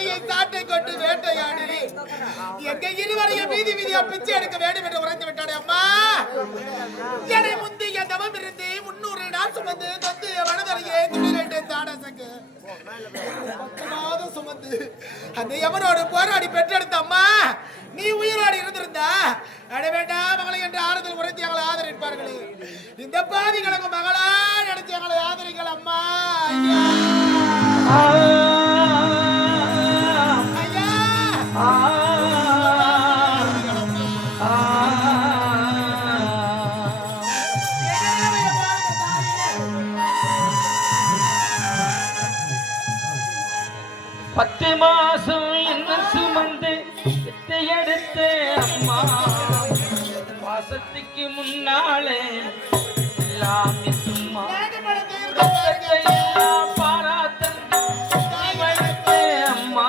பிள்ளையை சாட்டை கொண்டு வேட்டையாடி எங்க இருவரையும் வீதி வீதியா பிச்சை எடுக்க வேண்டும் என்று உரைத்து விட்டானே அம்மா. என்னை முந்தைய தவம் இருந்து 300 நாள் சுமந்து தொந்து வனதரையே துணிரட்டை தாடசங்க சுமந்து அந்த எவனோடு போராடி பெற்றெடுத்த அம்மா நீ உயிரோடு இருந்திருந்தா அட வேண்டாம் மகளை என்று ஆறுதல் உரைத்து எங்களை ஆதரிப்பார்களே. இந்த பாவிகளுக்கு மகளா நடத்தி எங்களை ஆதரிங்கள் அம்மா. பத்து மாசம் என்ன சுமந்து எடுத்த அம்மா பாசத்துக்கு முன்னாலே எல்லாமே சும்மா அம்மா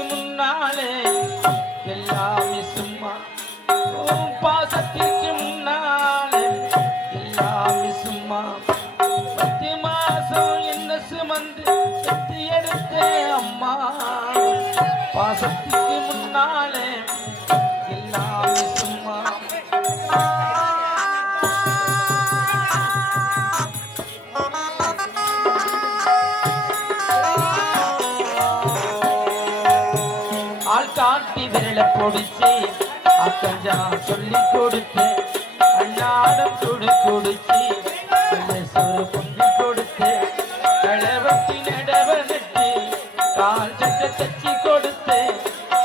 முன்னாலே எல்லாமே சும்மா பாசத்துக்கு முன்னாலே எல்லாமே சும்மா பாசத்துக்கு முன்னாலே எல்லாமே சும்மா ஆள் காட்டி விரல பொடிச்சு அக்கஞ்சா சொல்லி கொடுத்து அன்னாடம் சுடு குடிச்சு சொரு பொங்கி கொடுத்து கடவத்தி நடவ நட்டு கால் சட்ட தச்சி கொடுத்து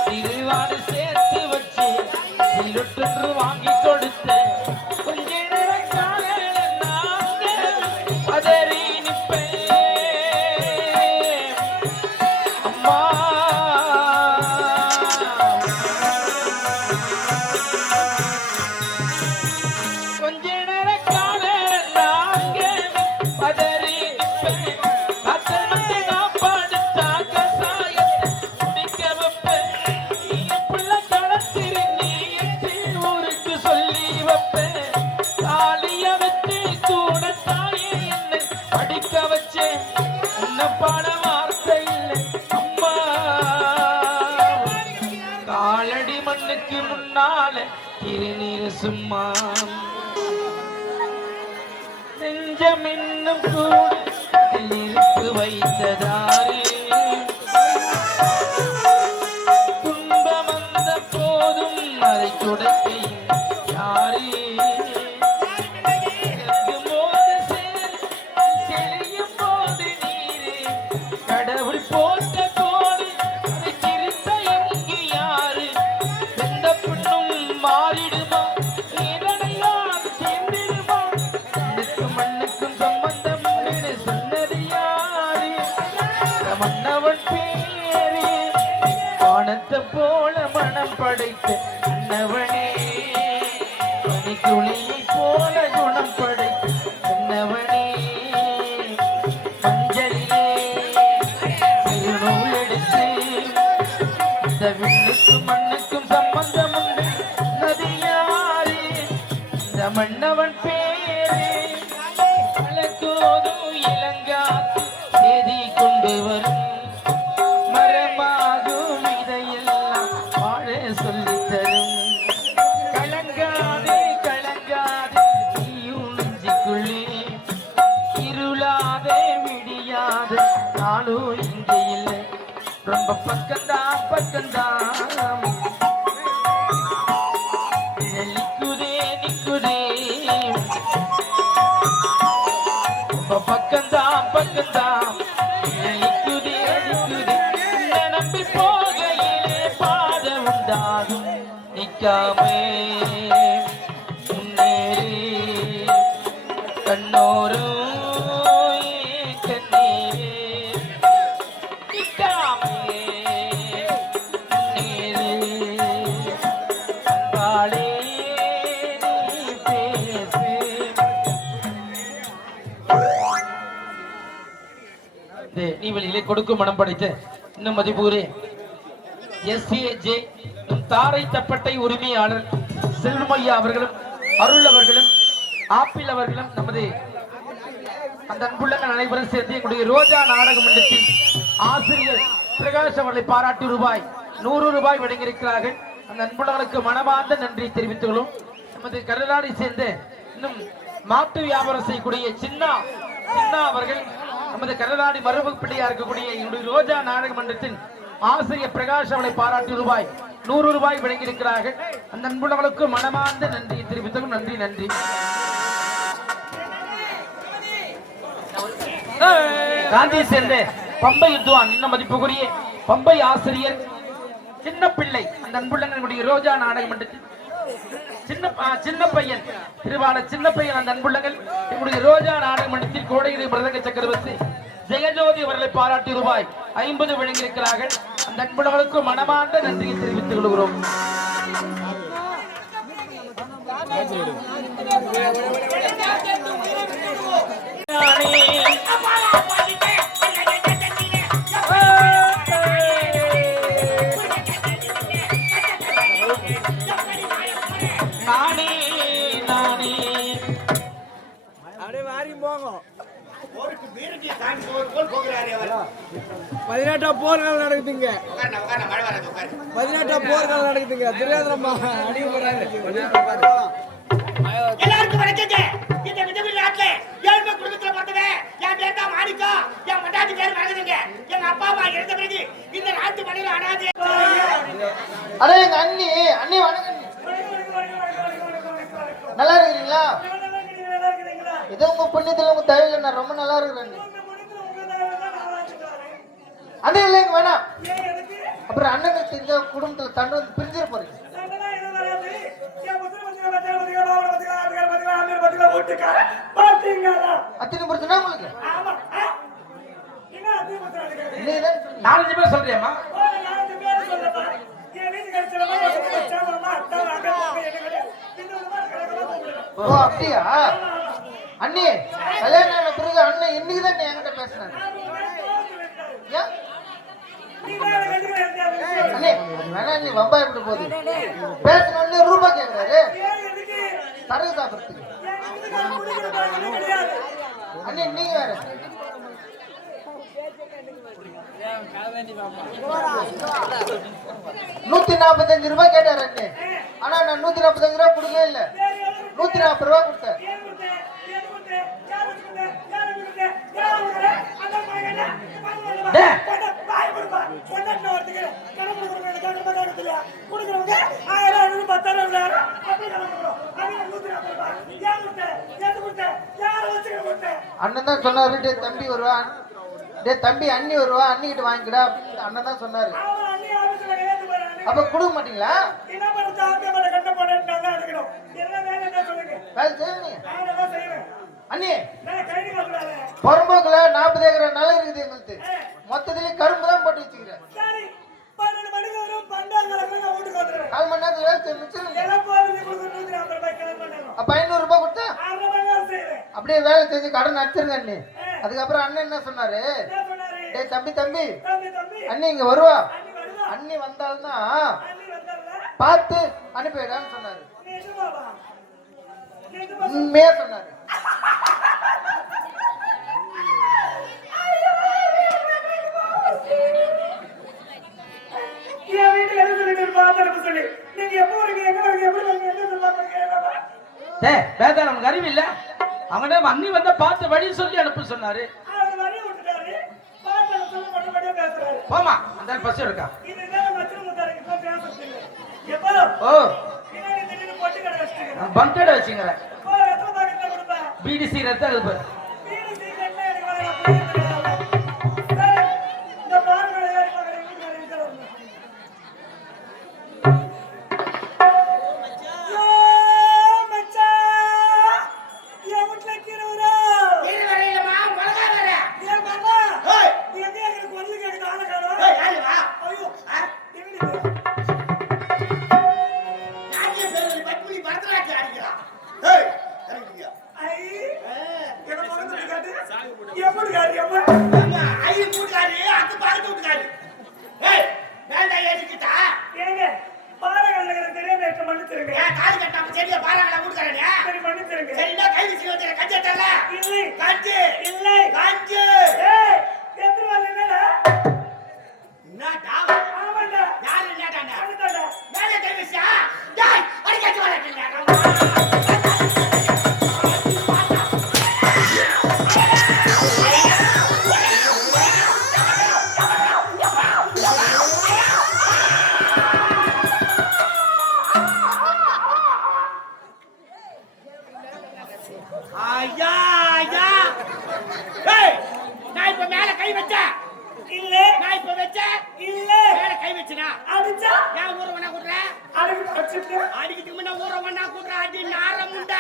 திருவாடு சேர்த்து வச்சு இருட்டு வாங்கி கொடுத்து கொஞ்ச பதறி நிப்பேன் அம்மா. கொஞ்ச நேரக்கான நாங்க பதறி நிப்பேன் காலடி மண்ணுக்கு முன்னால திருநீர் சும்மா நெஞ்சம் இன்னும் கூட இருப்பு வைத்ததாரே துன்பம் வந்த போதும் அதை துடைக்க யாரே தெரியும் போது நீரே கடவுள் போட்ட மாறிடுமா இதனையால் சேர்ந்திடுமா மண்ணுக்கும் மண்ணுக்கும் சம்பந்தம் சொன்னது யாரு மன்னவன் பேரு வானத்தை போல மனம் படைத்த அன்னவனே பனித்துளியை போல குணம் படைத்த அன்னவனே மஞ்சளிலே திருநூல் எடுத்து இந்த விண்ணுக்கும் மண்ணுக்கும் சம்பந்தம் மன்னவன் பேரே பழக்கோதும் இளங்காத்து செய்தி கொண்டு வரும் மரமாகும் இதையெல்லாம் வாழ சொல்லித் தரும் கலங்காதே கலங்காதே நீயும் நெஞ்சுக்குள்ளே இருளாதே விடியாத நாளும் இங்கே இல்லை ரொம்ப பக்கம்தான் பக்கம்தான் பக்கம்தான் பக்கம்தான் நம்பி போகையிலே நிற்காமே முன்னேறி கண்ணோரும் கண்ணீரே நிற்காமே முன்னேறி அன்பாளே நீ பேசு. நீவெளியிலே கொடுக்கும் மனம் படைத்த இன்னும் மதிப்பூரே SAJ தாரை தப்பட்டை உரிமையாளர் செல்வமையா அவர்களும் அருள் அவர்களும் ஆப்பிள் அவர்களும் நமது அந்த அன்புள்ளங்கள் அனைவரும் சேர்த்து எங்களுடைய ரோஜா நாடக மன்றத்தின் ஆசிரியர் பிரகாஷ் அவர்களை பாராட்டி ரூபாய் வழங்கியிருக்கிறார்கள். அந்த அன்புள்ளங்களுக்கு மனமார்ந்த நன்றி தெரிவித்துக் கொள்ளும். நமது கடலாடி சேர்ந்த இன்னும் மாட்டு வியாபாரம் செய்யக்கூடிய சின்னா அவர்கள் நமது கடலாடி மரபு பிள்ளையா இருக்கக்கூடிய எங்களுடைய ரோஜா நாடக மன்றத்தின் ஆசிரியர் பிரகாஷ் அவளை பாராட்டி ரூபாய் வழங்கியிருக்கிறார்கள். அந்த அன்புள்ளவர்களுக்கு மனமார்ந்த நன்றி தெரிவித்தவும் நன்றி. காந்தியை சேர்ந்த பம்பை யுத்துவான் இன்னும் மதிப்புக்குரிய பம்பை ஆசிரியர் சின்ன பிள்ளை அந்த அன்புள்ளங்களுடைய ரோஜா நாடக மன்றத்தில் சின்ன பையன் திருவாளர் சின்ன பையன் அந்த அன்புள்ளங்கள் எங்களுடைய ரோஜா நாடக மன்றத்தில் கோடைகிரி பிரதக சக்கரவர்த்தி ஜெயஜோதி அவர்களை பாராட்டி ரூபாய் 50 வழங்கியிருக்கிறார்கள். அந்த அன்புள்ளவர்களுக்கு மனமார்ந்த நன்றியை தெரிவித்துக் கொள்கிறோம். பதினெட்டாம் போர்கள் நடக்குதுங்க. 18ஆம் போர்கள் நடக்குதுங்க. துரியோதனமா அடிக்க போறாரு. எல்லாருக்கும் வணக்கங்க. இந்த விதவில் நாட்டுல ஏழ்மை குடும்பத்துல பிறந்தவன் என் பேர் தான் மாணிக்கா. என் மண்டாட்டி பேர் மறந்துங்க. எங்க அப்பா அம்மா இறந்த பிறகு இந்த நாட்டு மண்ணில் அனாதை. அடே எங்க அண்ணி வணக்கம். நல்லா இருக்கீங்களா? ஏதோ உங்க புண்ணியத்துல உங்க தயவுல நான் ரொம்ப நல்லா இருக்கிறேன். அது இல்லைங்க வேணாம். அப்புறம் அண்ணனுக்கு இந்த குடும்பத்துல தண்டு வந்து பிரிஞ்சிட போறீங்க. அத்தனை பிரச்சனை உங்களுக்கு 4 பேர் சொல்றியாமா? ஓ அப்படியா? அண்ணி கல்யாணம் ஆன பிறகு அண்ணன் இன்னைக்குதான் என்கிட்ட பேசினாரு. அண்ணே வேணா நீ வம்பா எப்படி போகுது பேசணும்னு ரூபாய் கேட்கிறாரு தரகு சாப்பிடுறதுக்கு. அண்ணே நீங்க வேற 145 ரூபாய் கேட்டாரு அண்ணே. ஆனா நான் 145 ரூபாய் கொடுக்கவே இல்லை. 140 ரூபாய் கொடுத்தேன். அண்ணன் தான் சொன்னாரு, டே தம்பி வருவா, டே தம்பி அண்ணி வருவா, அண்ணிக்கிட்ட வாங்கிக்கடா அண்ணன் தான் சொன்னாரு. அப்ப கொடுக்க மாட்டீங்களா? அண்ணி புறம்போக்குல 40 ஏக்கர் நிலம் இருக்குது எங்களுக்கு. மொத்தத்திலே கரும்பு தான் போட்டு வச்சுக்கிறேன். 4 மணி நேரத்துல வேலை மிச்சம். அப்ப 500 ரூபாய் கொடுத்தா அப்படியே வேலை செஞ்சு கடன் அடிச்சிருங்க அண்ணி. அதுக்கப்புறம் அண்ணன் என்ன சொன்னாரு, டே தம்பி அண்ணி இங்க வருவா, அண்ணி வந்தால்னா பார்த்து அனுப்பிடான்னு சொன்னாரு. உண்மையா சொன்னாரு. நமக்கு அறிவு இல்ல. அவனே அண்ணி வந்த பார்த்து வழி சொல்லி அனுப்ப சொன்னாரு. போமா அந்த பஸ் இருக்கா? ஓ பந்தட வச்சுங்க. பிடிசி ரத்த அழுப்பு எப்படிக்காரு ஆமா ஐயர் கூட்டுக்காரு அக்கு பக்கத்து வீட்டுக்காரு ஏய் வேண்டாம் ஏறிக்கிட்டா ஏங்க பாரகல்ல தெரியாம எட்ட மன்னிச்சிருங்க ஏன் காது கட்டாம செடிய பாறாங்களா கூட்டுக்காரனே சரி மன்னிச்சிருங்க சரிடா கை வீசி வந்து கஞ்சட்டல இல்லை கஞ்சு இல்லை கஞ்சு ஏய் எத்தனை வால் என்னடா என்னடா ஆமாடா யாரு என்னடாடா அதுதாடா மேலே கை வீசியா டேய் அடிக்கடி வரட்டில்ல ஐயா ஐயா ஏய் நான் இப்ப மேல கை வச்சேன் இல்ல நான் இப்ப வச்சேன் இல்ல மேல கை வச்சனா அடிச்சா ஏன் ஊர வேணா கூட்ற அடிக்கு அடிச்சிட்டு அடிக்கிட்டு முன்ன ஊர வேணா கூட்ற அடி நார முண்ட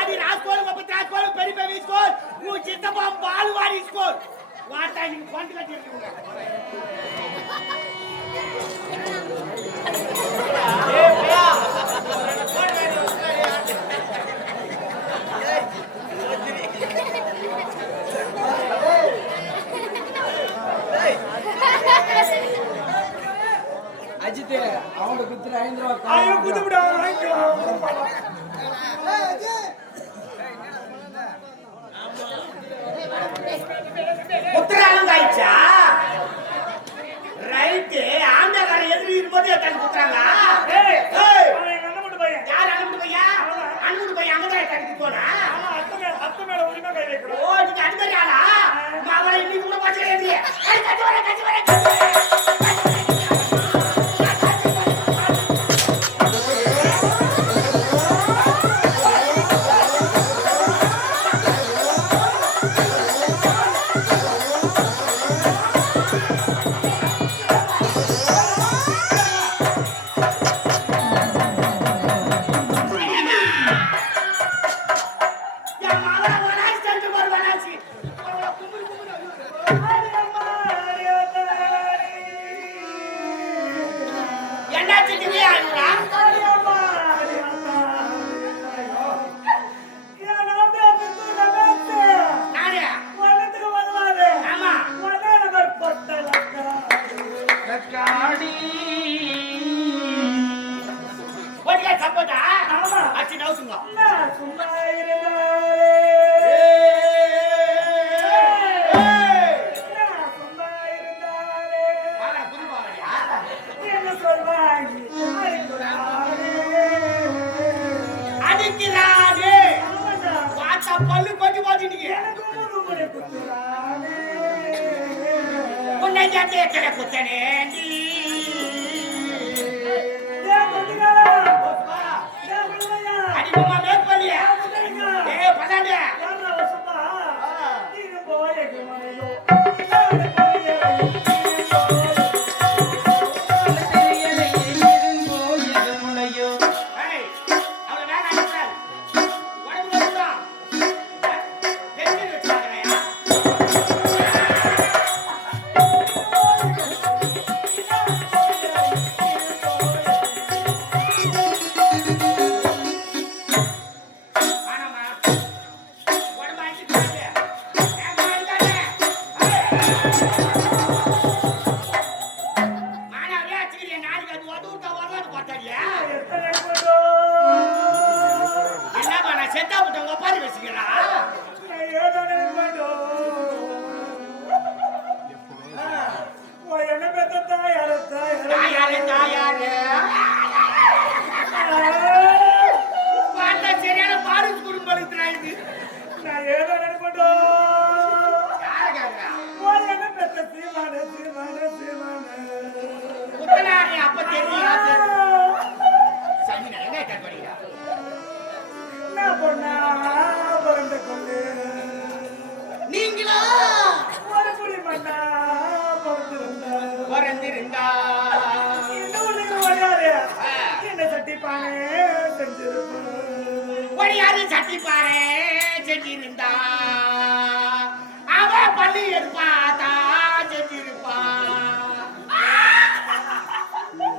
அடி ராஸ்கோல் பத்தி ராஸ்கோல் பெரிய பெரிய ஸ்கோல் ஊ சித்தப்பா பால் வாரி ஸ்கோல் வாட்டா நீ கொண்டு கட்டி இருக்கீங்க ஏய் பையா அஜித் அவங்க குத்துற 5 ரூபாய் ஐயோ குதுடா குத்துறாங்க ஆயிச்சா ரைட் ஆண்டகார எதிரி இருக்கும்போது தண்ணி குத்துறாங்க ஏய் ஏய் அவன் எங்க அண்ணன் மட்டும் பையன் யார் அனுமதி பையா அனுமதி பையா அங்கதான் தண்ணி போனா ஆனா அத்தை மேல உரிமை கை வைக்கணும் ஓ நீங்க அடிக்கடி ஆளா அவளை இன்னைக்கு கூட பாத்துக்கிறேன் கட்சி வர கட்சி வர கட்சி வர சப்போட்டா அச்சி நவுசுங்க சும்மா அடிக்கிறானே வாட்டா பல்லு கொட்டி போட்டுட்டீங்க உன்னை ஜாத்திய கிளை குத்தனேண்டி அடிக்குமா மேற்பள்ளியா ஏ பதாண்டே சரியான பாரிஸ் குடும்பம் நான் ஏதோ நினைப்பட்டோ அப்ப தெரியும் நீங்களா பிறந்திருந்தா என்ன சட்டிப்பானே ஒடியாரு சட்டிப்பாரு செஞ்சிருந்தா அவ பள்ளி எடுப்பாத்தா செஞ்சிருப்பா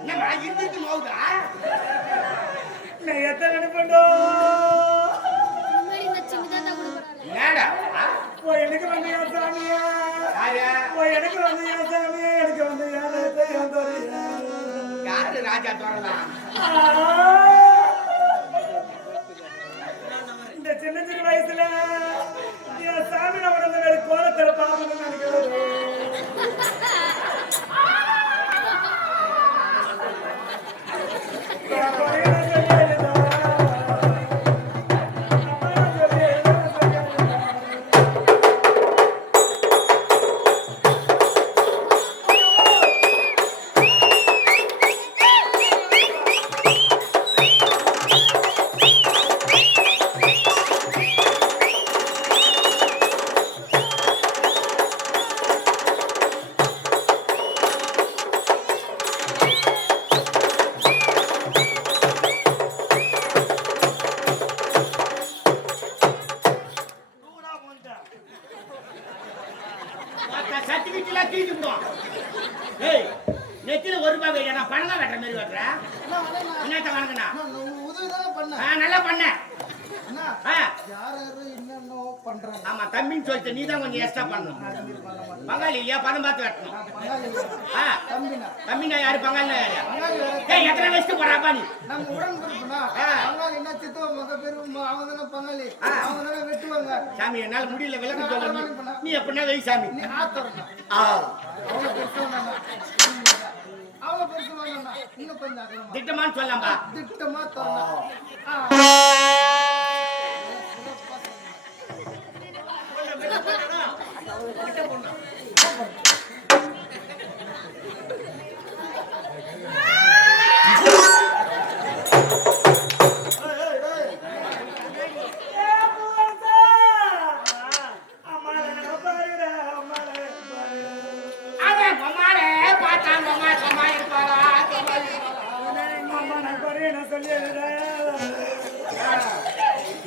நம்ம இருந்துட்டு மௌதா நான் எத்தனை நினைப்பண்டோ மேடா எனக்கு வந்து என் சாமியா யாரு எனக்கு வந்து என் சாமியா எனக்கு வந்து என் தோறியா யாரு ராஜா தோறலாம் இந்த சின்ன சின்ன வயசுல என் சாமி நம்ம வேற கோலத்துல பாப்போம்னு நினைக்கிறது சர்டிபிகேட்ல தீட்டுடும் ஏய் நெத்தில ஒரு ரூபாய் வையா நான் பணம் வெட்டுற மாதிரி வெட்டுறேன் என்னத்த வாங்கண்ணா உதவி தானே பண்ண நல்லா பண்ண அண்ணா ஆ யார் யாரு என்னென்ன பண்றாங்க ஆமா தம்பின்னு சொல்லிட்டு நீ தான் கொஞ்சம் எக்ஸ்ட்ரா பண்ணணும் பங்காளி இல்லையா பணம் பார்த்து வெட்டணும் ஆ தம்பினா தம்பினா யாரு பங்காளினா யாரு பங்காளி வேற. ஏய் எத்தனை வயசுக்கு போறாப்பா நீ நம்ம உடன்பிறப்புனா பங்காளி என்ன சித்தவ மொத்த பேரும் அவங்க தானே பங்காளி அவங்க தானே வெட்டுவாங்க சாமி என்னால முடியல விளக்கம் சொல்ல நீ எப்படின்னா வெய் சாமி நீ ஆத்தரண்ணா ஆ அவ்வளோ பெருசு வேணாண்ணா அவ்வளோ பெருசு வேணாண்ணா இன்னும் கொஞ்சம் அகலமா திட்டமான்னு சொல்லலாம்பா திட்டமா தரணும்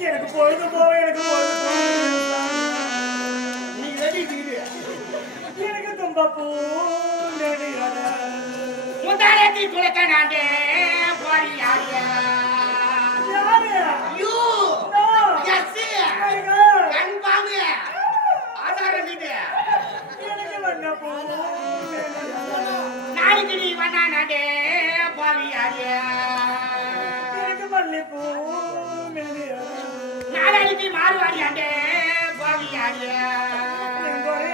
எனக்கு பொழுது போக எனக்கு பொழுது நீ ரெடி எனக்கு தும்ப பூ முந்தாரத்தி குளத்த நாண்டே போறியாரியா யூ எஸ் கன்பாங்க ஆதாரம் இது எனக்கு வண்ண பூ நாளைக்கு நீ வந்தா நாண்டே போறியாரியா எனக்கு மல்லிப்பூ நாளைக்கு மாறுவாரியாண்டே போறியாரியா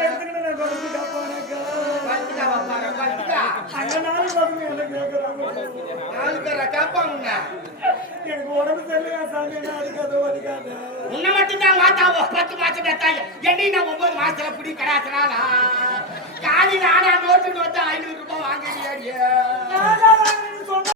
எடுத்துக்கிட்டு நான் கொடுத்துட்டா போனேக்கா வந்துட்டா பாரு வந்துட்டா அங்க நாலு பக்கம் என்ன கேட்கறாங்க நாலு பேரை கேட்பாங்க எனக்கு உடம்பு சரியில்லை சாமி என்ன அதுக்காது ஒதுக்காது உன்னை மட்டும் தான் வாத்தா 10 மாசம் தாய் என்னை நான் 9 மாசத்துல புடி கடாச்சுனாலா காலையில ஆனா நோட்டு 500 ரூபாய் வாங்கிறியா நான் தான் சொன்ன